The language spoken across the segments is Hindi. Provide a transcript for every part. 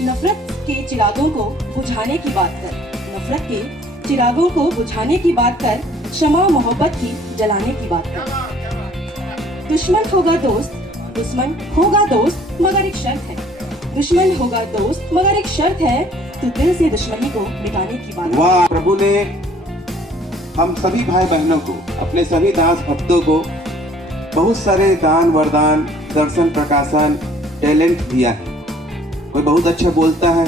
नफरत के चिरागों को बुझाने की बात कर, नफरत के चिरागों को बुझाने की बात कर, क्षमा मोहब्बत की जलाने की बात कर। दुश्मन होगा दोस्त मगर एक शर्त है, दुश्मन होगा दोस्त मगर एक शर्त है, तो दिल से दुश्मनी को मिटाने की बात। वाह, प्रभु ने हम सभी भाई बहनों को, अपने सभी दास भक्तों को बहुत सारे दान वरदान, दर्शन प्रकाशन, टैलेंट दिया है। कोई बहुत अच्छा बोलता है,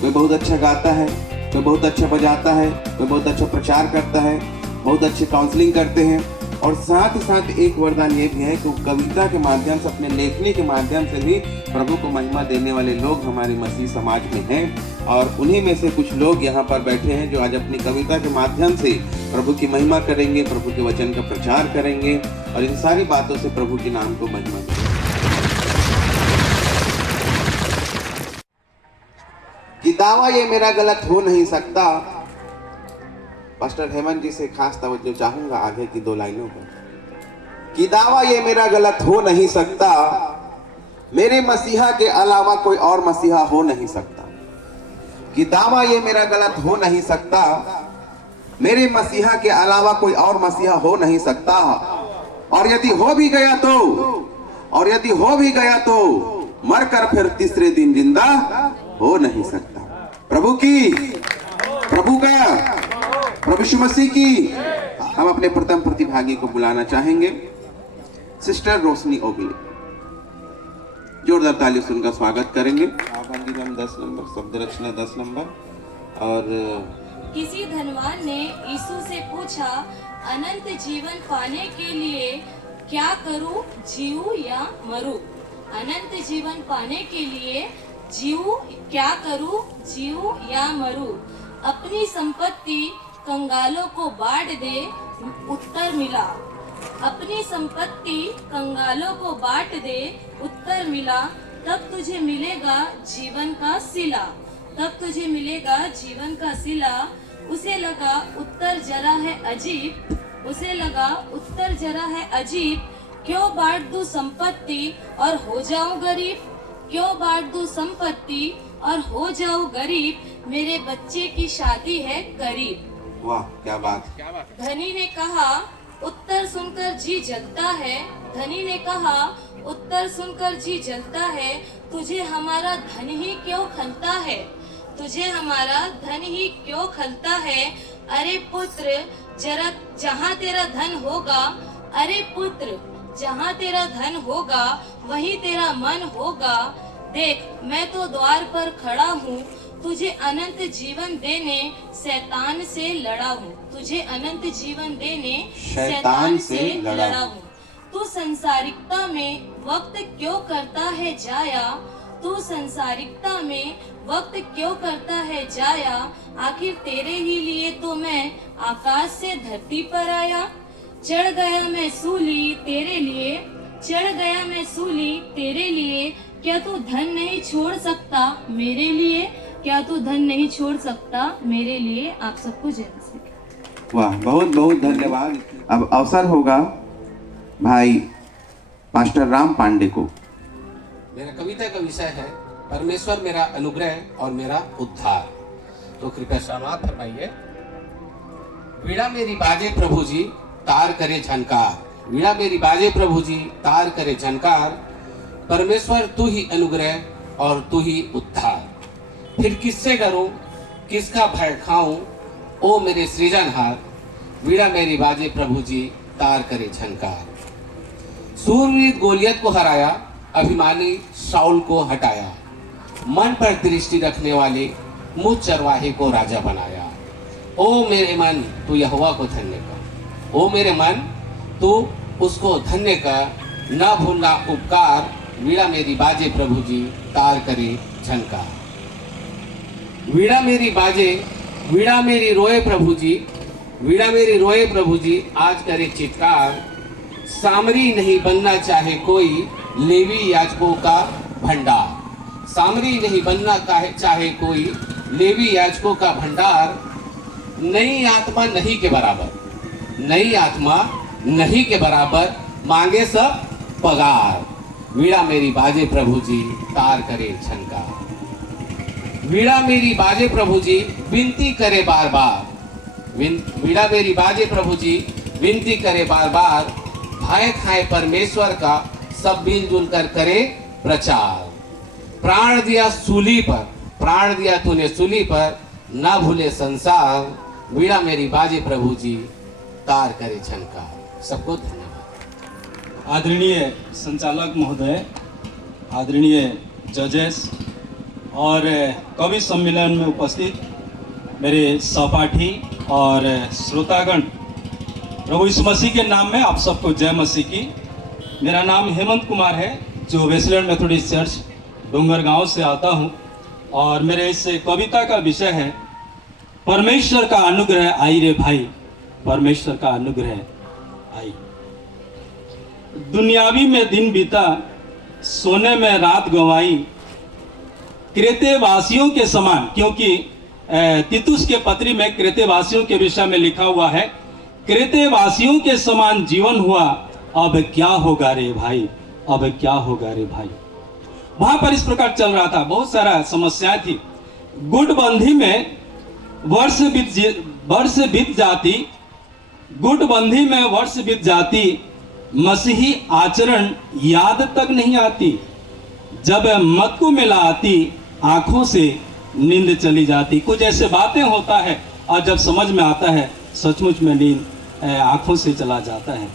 कोई बहुत अच्छा गाता है, कोई बहुत अच्छा बजाता है, कोई बहुत अच्छा प्रचार करता है, बहुत अच्छे काउंसलिंग करते हैं। और साथ ही साथ एक वरदान ये भी है कि कविता के माध्यम से, अपने लेखनी के माध्यम से भी प्रभु को महिमा देने वाले लोग हमारे मसीह समाज में हैं। और उन्हीं में से कुछ लोग यहाँ पर बैठे हैं जो आज अपनी कविता के माध्यम से प्रभु की महिमा करेंगे, प्रभु के वचन का प्रचार करेंगे और इन सारी बातों से प्रभु के नाम को महिमा देंगे। कि दावा ये मेरा गलत हो नहीं सकता। पास्टर हेमंत जी से खास तवज्जो चाहूंगा आगे की 2 लाइनों पर। कि दावा ये मेरा गलत हो नहीं सकता, मेरे मसीहा के अलावा कोई और मसीहा हो नहीं सकता। कि दावा ये मेरा गलत हो नहीं सकता, मेरे मसीहा के अलावा कोई और मसीहा हो नहीं सकता। और यदि हो भी गया तो मरकर फिर तीसरे दिन जिंदा हो नहीं सकता। प्रभु यीशु मसीह की हम अपने प्रथम प्रतिभागी को बुलाना चाहेंगे, सिस्टर रोशनी ओबिले। जोरदार तालियों से उनका स्वागत करेंगे। आभागीरम 10 नंबर, शब्द रचना 10 नंबर। और किसी धनवान ने यीशु से पूछा, अनंत जीवन पाने के लिए क्या करूं, जीऊं या मरूं? अनंत जीवन पाने के लिए क्या करूं, जीऊं या मरूं? अपनी संपत्ति कंगालों को बांट दे, उत्तर मिला। अपनी संपत्ति कंगालों को बांट दे, उत्तर मिला। तब तुझे मिलेगा जीवन का सिला, तब तुझे मिलेगा जीवन का सिला। उसे लगा उत्तर जरा है अजीब, उसे लगा उत्तर जरा है अजीब। क्यों बांट दूं संपत्ति और हो जाऊं गरीब? क्यों बांट दूं संपत्ति और हो जाऊं गरीब? मेरे बच्चे की शादी है करीब। वाह, क्या बात। धनी ने कहा, उत्तर सुनकर जी जलता है। धनी ने कहा, उत्तर सुनकर जी जलता है। तुझे हमारा धन ही क्यों खलता है? तुझे हमारा धन ही क्यों खलता है? अरे पुत्र, जरा जहाँ तेरा धन होगा, अरे पुत्र, जहाँ तेरा धन होगा वहीं तेरा मन होगा। देख, मैं तो द्वार पर खड़ा हूँ, तुझे अनंत जीवन देने शैतान से लड़ा हूँ। तुझे अनंत जीवन देने शैतान से लड़ा हूँ। तू संसारिकता में वक्त क्यों करता है जाया? तू संसारिकता में वक्त क्यों करता है जाया? आखिर तेरे ही लिए तो मैं आकाश से धरती पर आया। चढ़ गया मैं सूली तेरे लिए, चढ़ गया मैं सूली तेरे लिए। क्या तू धन नहीं छोड़ सकता मेरे लिए? क्या तू धन नहीं छोड़ सकता मेरे लिए? आप सबको जय मसीह। वाह, बहुत बहुत धन्यवाद। अब अवसर होगा भाई पास्टर राम पांडे को। मेरा कविता का विषय है परमेश्वर मेरा अनुग्रह और मेरा उद्धार। तो कृपया समाप्त फरमाइए। वीणा मेरी बाजे प्रभु जी, तार करे झनकार। वीणा मेरी बाजे प्रभु जी, तार करे झनकार। परमेश्वर तू ही अनुग्रह और तू ही उद्धार। फिर किससे डरूं, किसका भय खाऊं? ओ मेरे सृजनहार, वीणा मेरी बाजे प्रभु जी, तार करे झनकार। सूरवीर गोलियत को हराया, अभिमानी शाऊल को हटाया। मन पर दृष्टि रखने वाले मुझ चरवाहे को राजा बनाया। ओ मेरे मन, तू यहोवा को धन्य कर। ओ मेरे मन, तू उसको धन्य कर। ना भूलना उपकार, वीणा मेरी बाजे प्रभु जी, तार करे झनकार। वीणा मेरी बाजे, वीणा मेरी रोए प्रभु जी, वीणा मेरी रोए प्रभु जी, आज करे चित्कार। सामरी नहीं बनना चाहे कोई, लेवी याजकों का भंडार। सामरी नहीं बनना चाहे कोई, लेवी याजकों का भंडार। नई आत्मा नहीं के बराबर, नई आत्मा नहीं के बराबर, मांगे सब पगार। वीणा मेरी बाजे प्रभु जी, तार करे झनकार। वीणा मेरी बाजे प्रभु जी विनती करे बार बार, वीणा मेरी बाजे प्रभु जी विनती करे बार बार, भाए खाए परमेश्वर का सब मिलजुल कर करे प्रचार। प्राण दिया सूली पर, प्राण दिया तूने सूली पर, ना भूले संसार, वीणा मेरी बाजे प्रभु जी तार करे झनकार। सबको धन्यवाद। आदरणीय संचालक महोदय, आदरणीय जजेस और कवि सम्मेलन में उपस्थित मेरे सहपाठी और श्रोतागण, प्रभु यीशु मसीह के नाम में आप सबको जय मसीह की। मेरा नाम हेमंत कुमार है, जो वेस्टलैंड मेथोडिस्ट चर्च डोंगरगांव से आता हूं, और मेरे इस कविता का विषय है परमेश्वर का अनुग्रह आई रे भाई, परमेश्वर का अनुग्रह आई। दुनियावी में दिन बीता, सोने में रात गंवाई, क्रेते वासियों के समान, क्योंकि तीतुस के पत्री में क्रेते वासियों के विषय में लिखा हुआ है, क्रेते वासियों के समान जीवन हुआ, अब क्या होगा रे भाई, अब क्या होगा रे भाई। वहां पर इस प्रकार चल रहा था, बहुत सारा समस्याएं थी। गुटबंदी में वर्ष बीत जाती, गुटबंदी में वर्ष बीत जाती, मसीही आचरण याद तक नहीं आती, जब मत को मिला आती, आंखों से नींद चली जाती। कुछ ऐसे बातें होता है और जब समझ में आता है सचमुच में नींद आंखों से चला जाता है।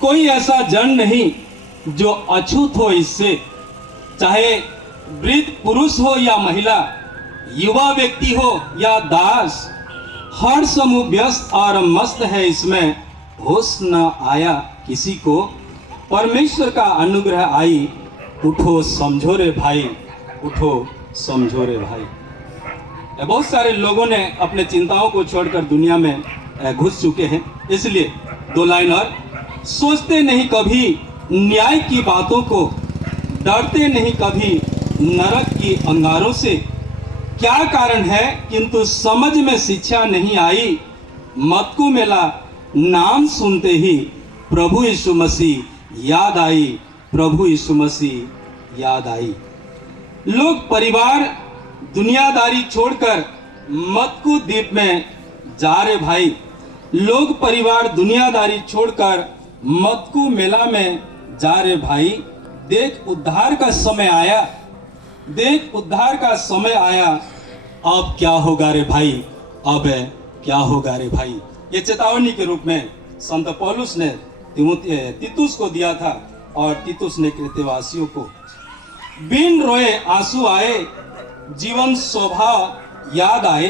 कोई ऐसा जन नहीं जो अछूत हो इससे, चाहे वृद्ध पुरुष हो या महिला, युवा व्यक्ति हो या दास, हर समूह व्यस्त और मस्त है इसमें, होश न आया किसी को, परमेश्वर का अनुग्रह आई, उठो समझो रे भाई, उठो समझो रे भाई। बहुत सारे लोगों ने अपने चिंताओं को छोड़कर दुनिया में घुस चुके हैं, इसलिए दो लाइन और। सोचते नहीं कभी न्याय की बातों को, डरते नहीं कभी नरक की अंगारों से, क्या कारण है किंतु समझ में शिक्षा नहीं आई, मत को मिला नाम सुनते ही प्रभु यीशु मसीह याद आई, प्रभु यीशु मसीह याद आई। लोग परिवार दुनियादारी छोड़कर मत्कू द्वीप में जा रे भाई, लोग परिवार दुनियादारी छोड़कर मत्कू मेला में जा रे भाई। देख उद्धार का समय आया, देख उद्धार का समय आया, अब क्या होगा रे भाई, अब क्या होगा रे भाई। ये चेतावनी के रूप में संत पौलुस ने तीतुस को दिया था, और तीतुस ने क्रेतेवासियों को। बिन रोए आंसू आए, जीवन स्वभाव याद आए,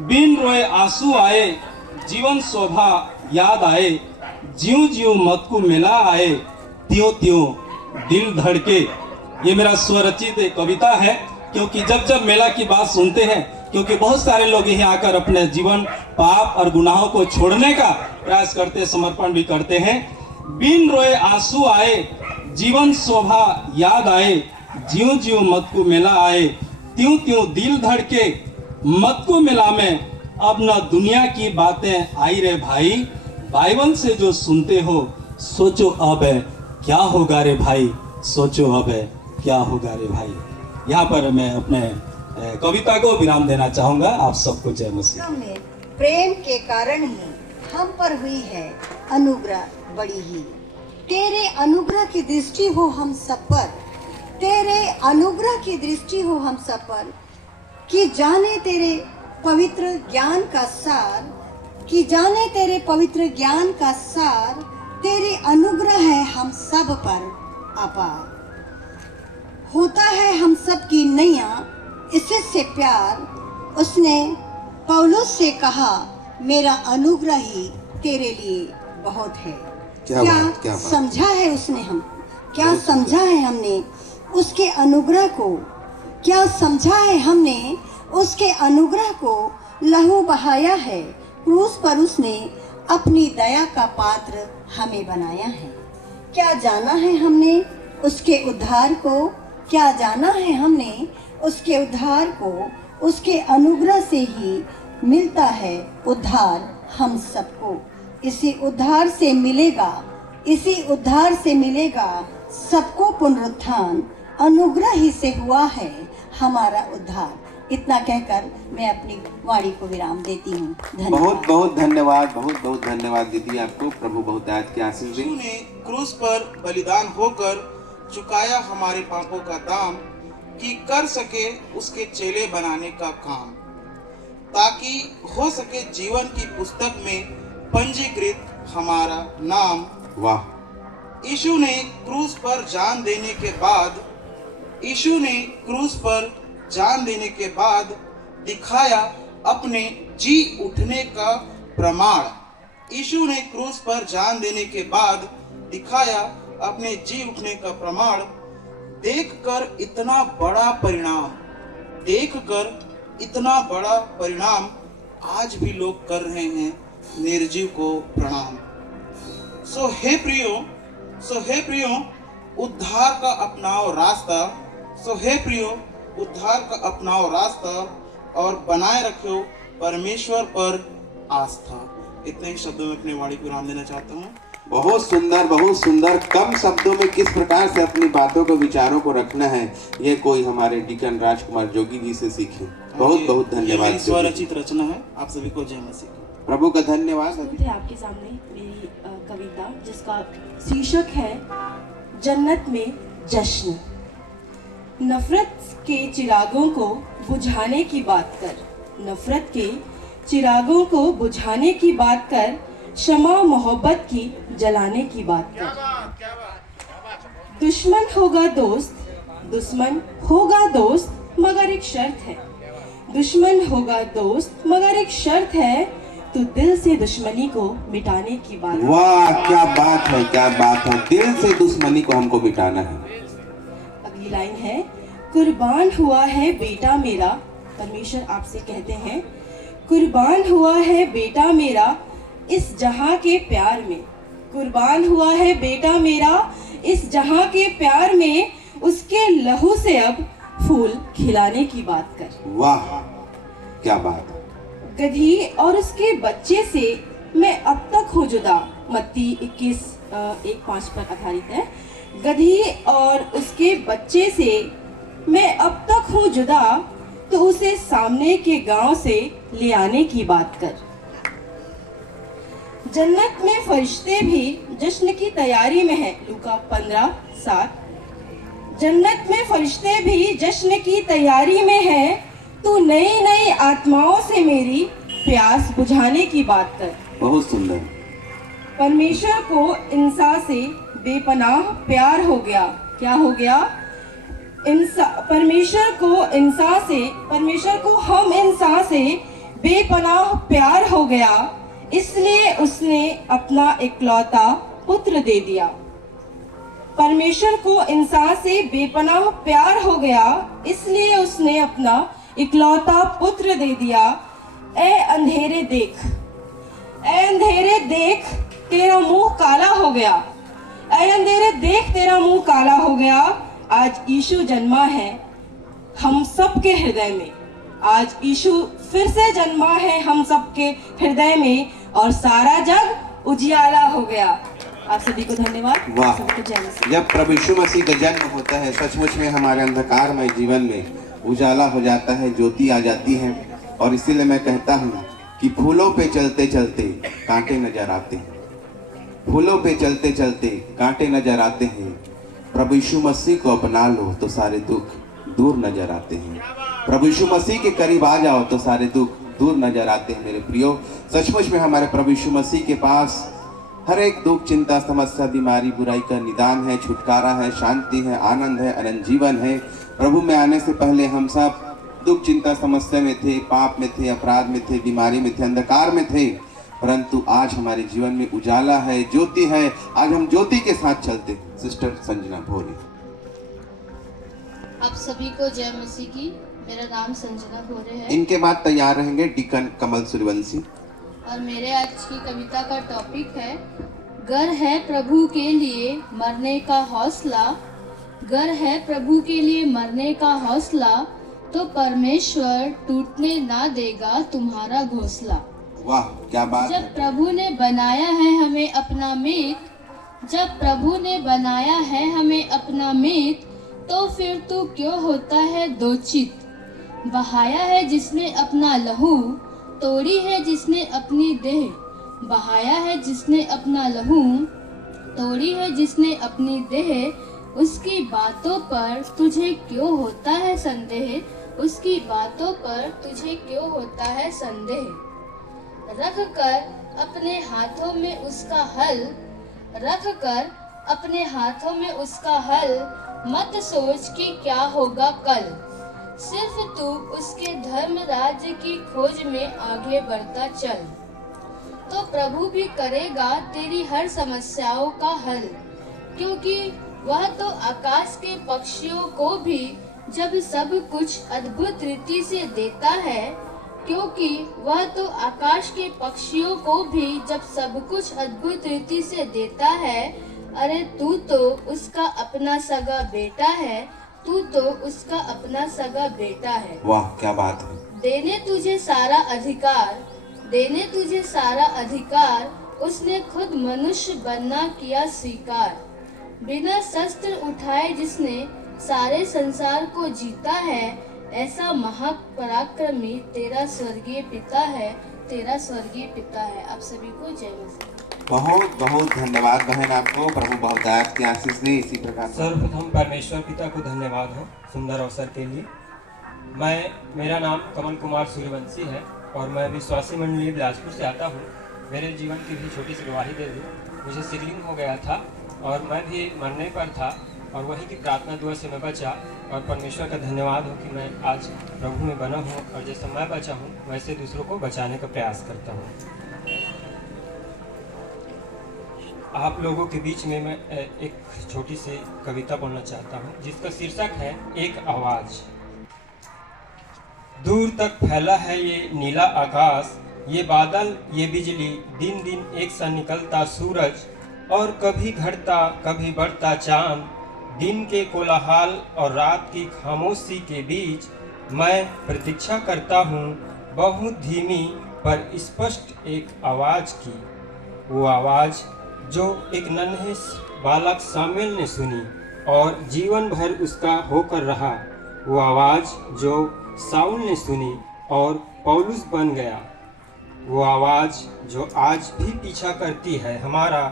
बिन रोए आंसू आए, जीवन स्वभाव याद आए, ज्यों ज्यों मत को मिला आए, त्यों त्यों दिल धड़के। ये मेरा स्वरचित एक कविता है, क्योंकि जब जब मेला की बात सुनते हैं, क्योंकि बहुत सारे लोग यहाँ आकर अपने जीवन पाप और गुनाहों को छोड़ने का प्रयास करते, समर्पण भी करते हैं। बिन रोए आंसू आए, जीवन शोभा याद आए, ज्यों ज्यों मत को मिला आए, त्यों त्यों दिल धड़के। मत को मिला में अब न दुनिया की बातें आई रे भाई, बाइबल से जो सुनते हो सोचो अब क्या होगा रे भाई, सोचो अब क्या होगा रे भाई। यहाँ पर मैं अपने कविता को विराम देना चाहूंगा। आप सबको जय मसीह। में प्रेम के कारण ही हम पर हुई है अनुग्रह बड़ी ही। तेरे अनुग्रह की दृष्टि हो हम सब पर, तेरे अनुग्रह की दृष्टि हो हम सब पर, कि जाने तेरे पवित्र ज्ञान का सार, कि जाने तेरे पवित्र ज्ञान का सार, तेरे अनुग्रह है हम सब पर अपार। होता है हम सब की नैया इसी से प्यार, उसने पौलुस से कहा मेरा अनुग्रह ही तेरे लिए बहुत है। क्या समझा है उसने, हम क्या समझा है हमने उसके अनुग्रह को, क्या समझा है हमने उसके अनुग्रह को। लहू बहाया है क्रूस पर उसने, अपनी दया का पात्र हमें बनाया है। क्या जाना है हमने उसके उद्धार को, क्या जाना है हमने उसके उद्धार को। उसके अनुग्रह से ही मिलता है उद्धार हम सबको। इसी उद्धार से मिलेगा, इसी उद्धार से मिलेगा सबको पुनरुत्थान। अनुग्रह ही से हुआ है हमारा उद्धार। इतना कहकर मैं अपनी वाणी को विराम देती हूँ। बहुत धन्यवाद। बहुत धन्यवाद, बहुत बहुत धन्यवाद दीदी आपको। प्रभु बहुत आज की आशीष दे। यीशु ने क्रूस पर बलिदान होकर चुकाया हमारे पापों का दाम, कि कर सके उसके चेले बनाने का काम, ताकि हो सके जीवन की पुस्तक में पंजीकृत हमारा नाम। वाह, यीशु ने क्रूस पर जान देने के बाद, यीशु ने क्रूस पर जान देने के बाद दिखाया अपने जी उठने का प्रमाण। यीशु ने क्रूस पर जान देने के बाद दिखाया अपने जी उठने का प्रमाण। देखकर इतना बड़ा परिणाम, देखकर इतना बड़ा परिणाम आज भी लोग कर रहे हैं निर्जीव को प्रणाम। सो हे प्रियो, उद्धार का अपनाओ रास्ता। सो हे प्रियो, उद्धार का अपनाओ रास्ता और बनाए रखो परमेश्वर पर आस्था। इतने ही शब्दों में अपनी वाणी को विराम देना चाहता हूँ। बहुत सुंदर, बहुत सुंदर। कम शब्दों में किस प्रकार से अपनी बातों को, विचारों को रखना है, ये कोई हमारे डीकन राजकुमार जोगी जी से सीखे। बहुत बहुत ये धन्यवाद। मेरी स्वरचित रचना है। आप सभी को जय मसीह। प्रभु का धन्यवाद। प्रस्तुत है आपके सामने मेरी कविता, जिसका शीर्षक है जन्नत में जश्न। नफरत के चिरागों को बुझाने की बात कर, नफरत के चिरागों को बुझाने की बात कर, क्षमा मोहब्बत की जलाने की बात कर। दुश्मन होगा दोस्त मगर एक शर्त है। दुश्मन होगा दोस्त मगर एक शर्त है, तो दिल से दुश्मनी को मिटाने की बात। वाह, क्या बात है, क्या बात है। दिल से दुश्मनी को हमको मिटाना है। अगली लाइन है, कुर्बान हुआ है बेटा मेरा। परमेश्वर आपसे कहते हैं, कुर्बान हुआ है बेटा मेरा इस जहां के प्यार में। कुर्बान हुआ है बेटा मेरा इस जहां के प्यार में, उसके लहू से अब फूल खिलाने की बात कर। वाह, क्या बात। गधी और उसके बच्चे से मैं अब तक हूँ जुदा। मत्ती 21:1-5 पर आधारित है। गधी और उसके बच्चे से मैं अब तक हूँ जुदा, तो उसे सामने के गांव से ले आने की बात कर। जन्नत में फरिश्ते भी जश्न की तैयारी में है। लूका 15:7। जन्नत में फरिश्ते भी जश्न की तैयारी में है, तू नई नई आत्माओं से मेरी प्यास बुझाने की बात कर। बहुत सुंदर। परमेश्वर को इंसान से बेपनाह प्यार हो गया। क्या हो गया? परमेश्वर को हम इंसान से बेपनाह प्यार हो गया, इसलिए उसने अपना इकलौता पुत्र दे दिया। परमेश्वर को इंसान से बेपनाह प्यार हो गया, इसलिए उसने अपना इकलौता पुत्र दे दिया। ए अंधेरे देख तेरा मुंह काला हो गया। ए अंधेरे देख तेरा मुंह काला हो गया। आज यीशु जन्मा है हम सबके हृदय में। आज यीशु फिर से जन्मा है हम सबके हृदय में, और सारा जग उजियाला हो गया। आप सभी को धन्यवाद। वाह, सबको जय मसीह। जब प्रभु यीशु मसीह का जन्म होता है, सचमुच में हमारे अंधकारमय जीवन में उजाला हो जाता है, ज्योति आ जाती है। और इसीलिए मैं कहता हूँ कि फूलों पे चलते चलते कांटे नजर आते हैं। फूलों पे चलते चलते कांटे नजर आते हैं। प्रभु यीशु मसीह को अपना लो तो सारे दुख दूर नजर आते हैं। प्रभु यीशु मसीह के करीब आ जाओ तो सारे दुख दूर नजर आते हैं। मेरे प्रियो, सचमुच में हमारे प्रभु यीशु मसीह के पास हर एक दुख, चिंता, समस्या, बीमारी, बुराई का निदान है, छुटकारा है, शांति है, आनंद है, अनंत जीवन है। प्रभु में आने से पहले हम सब दुख, चिंता, समस्या में थे, पाप में थे, अपराध में थे, बीमारी में थे, अंधकार में थे। परंतु आज हमारे जीवन में उजाला है, ज्योति है। आज हम ज्योति के साथ चलते। सिस्टर संजना भोरे। आप सभी को जय मसीह की। मेरा नाम संजना भोरे है इनके बाद तैयार रहेंगे डीकन कमल सूर्यवंशी। और मेरे आज की कविता का टॉपिक है, गर है प्रभु के लिए मरने का हौसला। गर है प्रभु के लिए मरने का हौसला, तो परमेश्वर टूटने ना देगा तुम्हारा घोंसला। वाह, क्या बात है। जब प्रभु ने बनाया है हमें अपना मीत, जब प्रभु ने बनाया है हमें अपना मीत, तो फिर तू क्यों होता है दोचित। बहाया है जिसने अपना लहू, तोड़ी है जिसने अपनी देह। बहाया है जिसने अपना लहू, तोड़ी है जिसने अपनी देह। उसकी बातों पर तुझे क्यों होता है संदेह, उसकी बातों पर तुझे क्यों होता है संदेह। रख कर अपने हाथों में उसका हल, रख कर अपने हाथों में उसका हल। मत सोच कि क्या होगा कल, सिर्फ तू उसके धर्म राज्य की खोज में आगे बढ़ता चल। तो प्रभु भी करेगा तेरी हर समस्याओं का हल, क्योंकि वह तो आकाश के पक्षियों को भी जब सब कुछ अद्भुत रीति से देता है, क्योंकि वह तो आकाश के पक्षियों को भी जब सब कुछ अद्भुत रीति से देता है। अरे तू तो उसका अपना सगा बेटा है, तू तो उसका अपना सगा बेटा है। वाह क्या बात है। देने तुझे सारा अधिकार, देने तुझे सारा अधिकार, उसने खुद मनुष्य बनना किया स्वीकार। बिना शस्त्र उठाए जिसने सारे संसार को जीता है, ऐसा महापराक्रमी तेरा स्वर्गीय पिता है, तेरा स्वर्गीय पिता है। आप सभी को जय मसीह। बहुत बहुत धन्यवाद बहन आपको। प्रभु बहुतायत की आशीष दे। इसी प्रकार सर्वप्रथम परमेश्वर पिता को धन्यवाद हो सुंदर अवसर के लिए। मेरा नाम कमल कुमार सूर्यवंशी है और मैं विश्वासी मंडली बिलासपुर से आता हूँ। मेरे जीवन की भी छोटी सी गवाही दे दूँ। मुझे सिगलिंग हो गया था और मैं भी मरने पर था और वही की प्रार्थना दुआ से मैं बचा और परमेश्वर का धन्यवाद हो कि मैं आज प्रभु में बना हूँ और जैसे मैं बचा हूँ वैसे दूसरों को बचाने का प्रयास करता हूँ। आप लोगों के बीच में मैं एक छोटी सी कविता बोलना चाहता हूँ जिसका शीर्षक है एक आवाज़। दूर तक फैला है ये नीला आकाश, ये बादल, ये बिजली, दिन दिन एक सा निकलता सूरज और कभी घटता कभी बढ़ता चांद। दिन के कोलाहल और रात की खामोशी के बीच मैं प्रतीक्षा करता हूँ बहुत धीमी पर स्पष्ट एक आवाज़ की। वो आवाज़ जो एक नन्हे बालक सामुएल ने सुनी और जीवन भर उसका होकर रहा। वो आवाज़ जो साउल ने सुनी और पौलुस बन गया। वो आवाज़ जो आज भी पीछा करती है हमारा,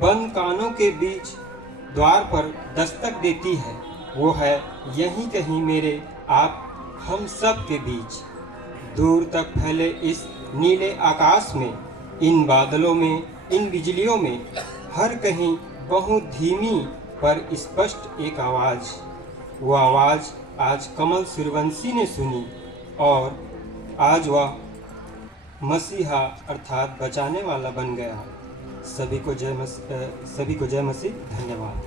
बंद कानों के बीच द्वार पर दस्तक देती है। वो है यहीं कहीं मेरे आप हम सब के बीच। दूर तक फैले इस नीले आकाश में, इन बादलों में, इन बिजलियों में, हर कहीं बहुत धीमी पर स्पष्ट एक आवाज़। वो आवाज़ आज कमल सूर्यवंशी ने सुनी और आज वह मसीहा अर्थात बचाने वाला बन गया। सभी को जय मसीह। धन्यवाद।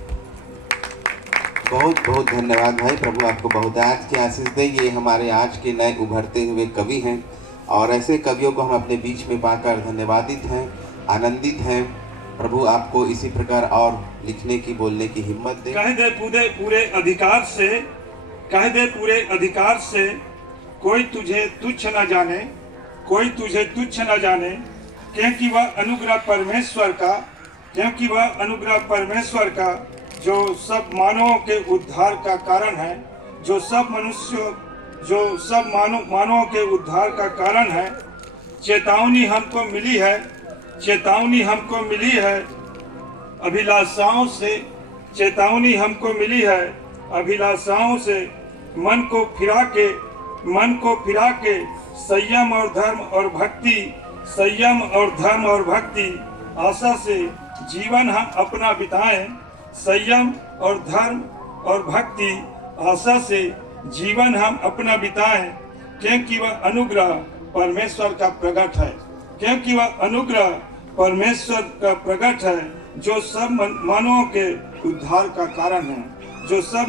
बहुत बहुत धन्यवाद भाई। प्रभु आपको बहुतायत की आशीष दे। ये हमारे आज के नए उभरते हुए कवि हैं और ऐसे कवियों को हम अपने बीच में पाकर धन्यवादित हैं, आनंदित हैं। प्रभु आपको इसी प्रकार और लिखने की, बोलने की हिम्मत दे। कह दे पूरे अधिकार से, कह दे पूरे अधिकार से, कोई तुझे तुच्छ न जाने, कोई तुझे तुच्छ न जाने, क्योंकि वह अनुग्रह परमेश्वर का, क्योंकि वह अनुग्रह परमेश्वर का जो सब मानवों के उद्धार का कारण है, जो सब मानवों के उद्धार का कारण है। चेतावनी हमको मिली है, चेतावनी हमको मिली है अभिलाषाओं से, चेतावनी हमको मिली है अभिलाषाओं से। मन को फिरा के संयम और धर्म और भक्ति, संयम और धर्म और भक्ति आशा से जीवन हम अपना बिताएं। संयम और धर्म और भक्ति आशा से जीवन हम अपना बिताएं, क्योंकि वह अनुग्रह परमेश्वर का प्रकट है, क्योंकि वह अनुग्रह परमेश्वर का प्रकट है जो सब मानवों के उद्धार का कारण है, जो सब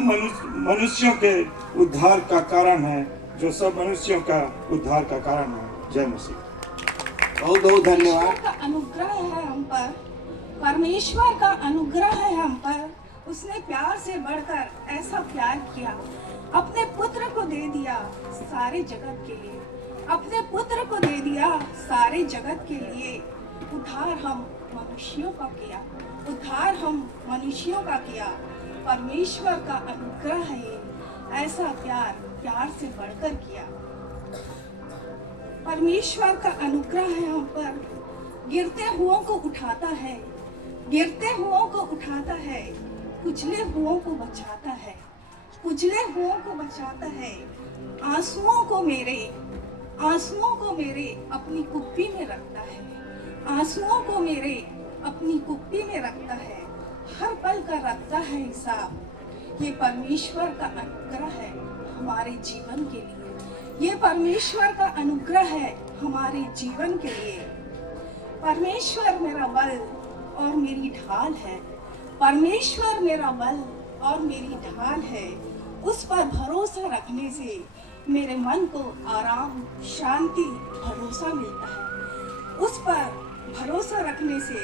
मनुष्यों के उद्धार का कारण है, जो सब मनुष्यों का उद्धार का कारण है। जय मसीह। बहुत बहुत धन्यवाद। परमेश्वर का अनुग्रह है हम पर, परमेश्वर का अनुग्रह है हम पर। उसने प्यार से बढ़कर ऐसा प्यार किया, अपने पुत्र को दे दिया सारे जगत के लिए, अपने पुत्र को दे दिया सारे जगत के लिए। उद्धार हम मनुष्यों का किया, उद्धार हम मनुष्यों का किया। परमेश्वर का अनुग्रह है, ऐसा प्यार प्यार से बढ़कर किया। परमेश्वर का अनुग्रह है हम पर, गिरते हुओं को उठाता है, गिरते हुओं को उठाता है, कुचले हुओं को बचाता है, कुचले हुओं को बचाता है। आंसुओं को मेरे अपनी कुप्पी में रखता है, आंसुओं को मेरे अपनी कुप्पी में रखता है, हर पल का रखता है हिसाब। ये परमेश्वर का अनुग्रह है हमारे जीवन के लिए, ये परमेश्वर का अनुग्रह है हमारे जीवन के लिए। परमेश्वर मेरा बल और मेरी ढाल है, परमेश्वर मेरा बल और मेरी ढाल है। उस पर भरोसा रखने से मेरे मन को आराम, शांति, भरोसा मिलता है। उस पर भरोसा रखने से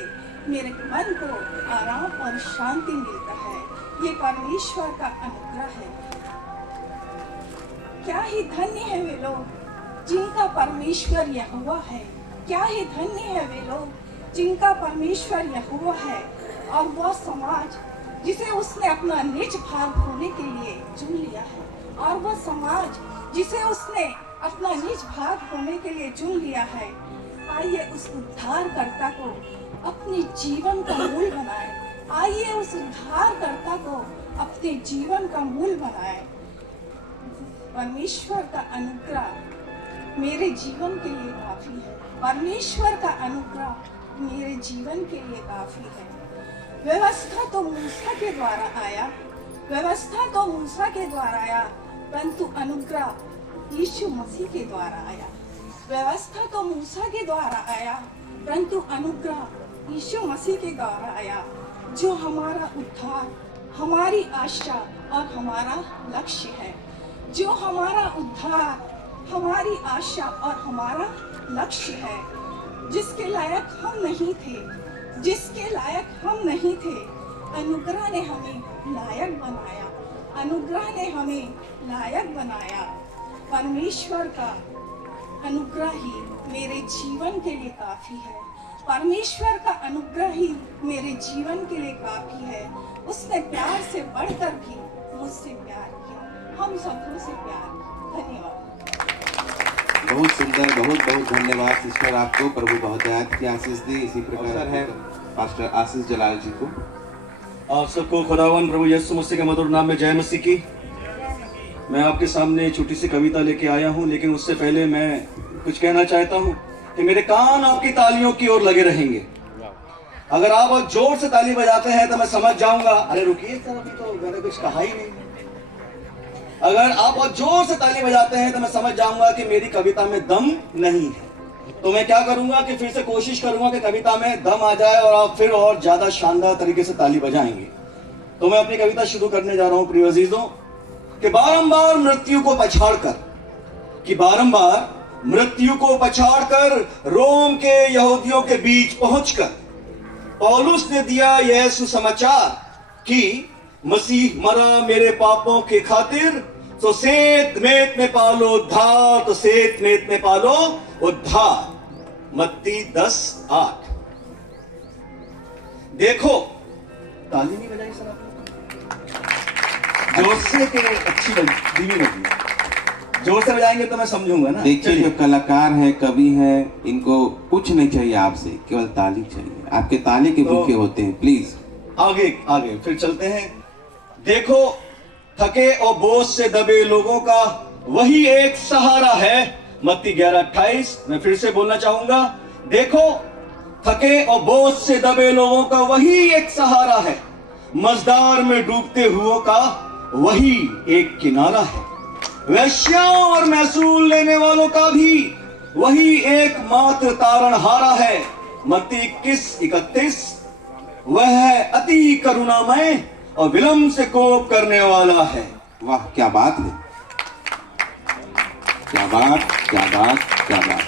मेरे मन को आराम और शांति मिलता है। ये परमेश्वर का अनुग्रह है। क्या ही धन्य है वे लोग जिनका परमेश्वर यहोवा है, क्या ही धन्य है वे लोग जिनका परमेश्वर यहोवा है। और वह समाज जिसे उसने अपना निज भाग होने के लिए चुन लिया है, और वह समाज जिसे उसने अपना निज भाग होने के लिए चुन लिया है। आइए उस उद्धारकर्ता को अपने जीवन का मूल बनाए, आइए उस उद्धारकर्ता को अपने जीवन का मूल बनाए। परमेश्वर का अनुग्रह मेरे जीवन के लिए काफी है, परमेश्वर का अनुग्रह मेरे जीवन के लिए काफी है। व्यवस्था तो मूसा के द्वारा आया, व्यवस्था तो मूसा के द्वारा आया, परंतु अनुग्रह यीशु मसीह के द्वारा आया। व्यवस्था तो मूसा के द्वारा आया, परंतु अनुग्रह यीशु मसीह के द्वारा आया, जो हमारा उद्धार, हमारी आशा और हमारा लक्ष्य है। जो हमारा उद्धार, हमारी आशा और हमारा लक्ष्य है। जिसके लायक हम नहीं थे, जिसके लायक हम नहीं थे, अनुग्रह ने हमें लायक बनाया, अनुग्रह ने हमें लायक बनाया। परमेश्वर का अनुग्रह ही मेरे जीवन के लिए काफी है, परमेश्वर का अनुग्रह ही मेरे जीवन के लिए काफी है। उसने प्यार से बढ़कर भी मुझसे प्यार किया, हम सबको से प्यार किया। धन्यवाद। बहुत सुंदर, बहुत बहुत धन्यवाद सिस्टर आपको। प्रभु बहुत याद की आशीष दी। इसी प्रकार है पास्टर आशीष जलाल जी को। आप सबको खुदावन प्रभु यीशु मसीह के मधुर नाम में जय मसीह की। मैं आपके सामने छोटी सी कविता लेके आया हूँ, लेकिन उससे पहले मैं कुछ कहना चाहता हूँ कि मेरे कान आपकी तालियों की ओर लगे रहेंगे। अगर आप बहुत जोर से ताली बजाते हैं तो मैं समझ जाऊंगा, अरे रुकिए सर, अभी तो मैंने कुछ कहा ही नहीं। अगर आप बहुत जोर से ताली बजाते हैं तो मैं समझ जाऊंगा कि मेरी कविता में दम नहीं है। तो मैं क्या करूंगा कि फिर से कोशिश करूंगा कि कविता में दम आ जाए और आप फिर और ज्यादा शानदार तरीके से ताली बजाएंगे। तो मैं अपनी कविता शुरू करने जा रहा हूं प्रिय अजीजों, कि बारंबार मृत्यु को पछाड़कर, कि बारंबार मृत्यु को पछाड़कर रोम के यहूदियों के बीच पहुंचकर पौलुस ने दिया यह सुसमाचार कि मसीह मरा मेरे पापों के खातिर, तो सेत मेत में पालो उद्धार, तो सेत मेत में पालो उद्धार। मत्ती 10:8। देखो, ताली नहीं बजाई सर आपने? जोर से के अच्छी धीमी बजी। जोर से बजाएंगे तो मैं समझूंगा ना। देखिए, जो कलाकार हैं, कवि हैं, इनको कुछ नहीं चाहिए आपसे, केवल ताली चाहिए। आपके ताली के भूखे होते हैं। प्लीज आगे आगे फिर चलते हैं। देखो, थके और बोझ से दबे लोगों का वही एक सहारा है। मत्ती 11:28। मैं फिर से बोलना चाहूंगा, देखो, थके और बोझ से दबे लोगों का वही एक सहारा है। मझधार में डूबते हुओं का वही एक किनारा है। वैश्याओं और महसूल लेने वालों का भी वही एकमात्र तारणहारा है। मत्ती 21:31। वह है अति करुणामय और विलंब से कोप करने वाला है। वाह, क्या बात है, क्या बात, क्या बात, क्या बात।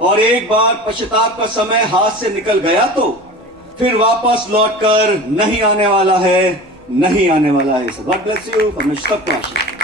और एक बार पश्चाताप का समय हाथ से निकल गया तो फिर वापस लौटकर नहीं आने वाला है, नहीं आने वाला है। God bless you. परमेश्वर को आशीष।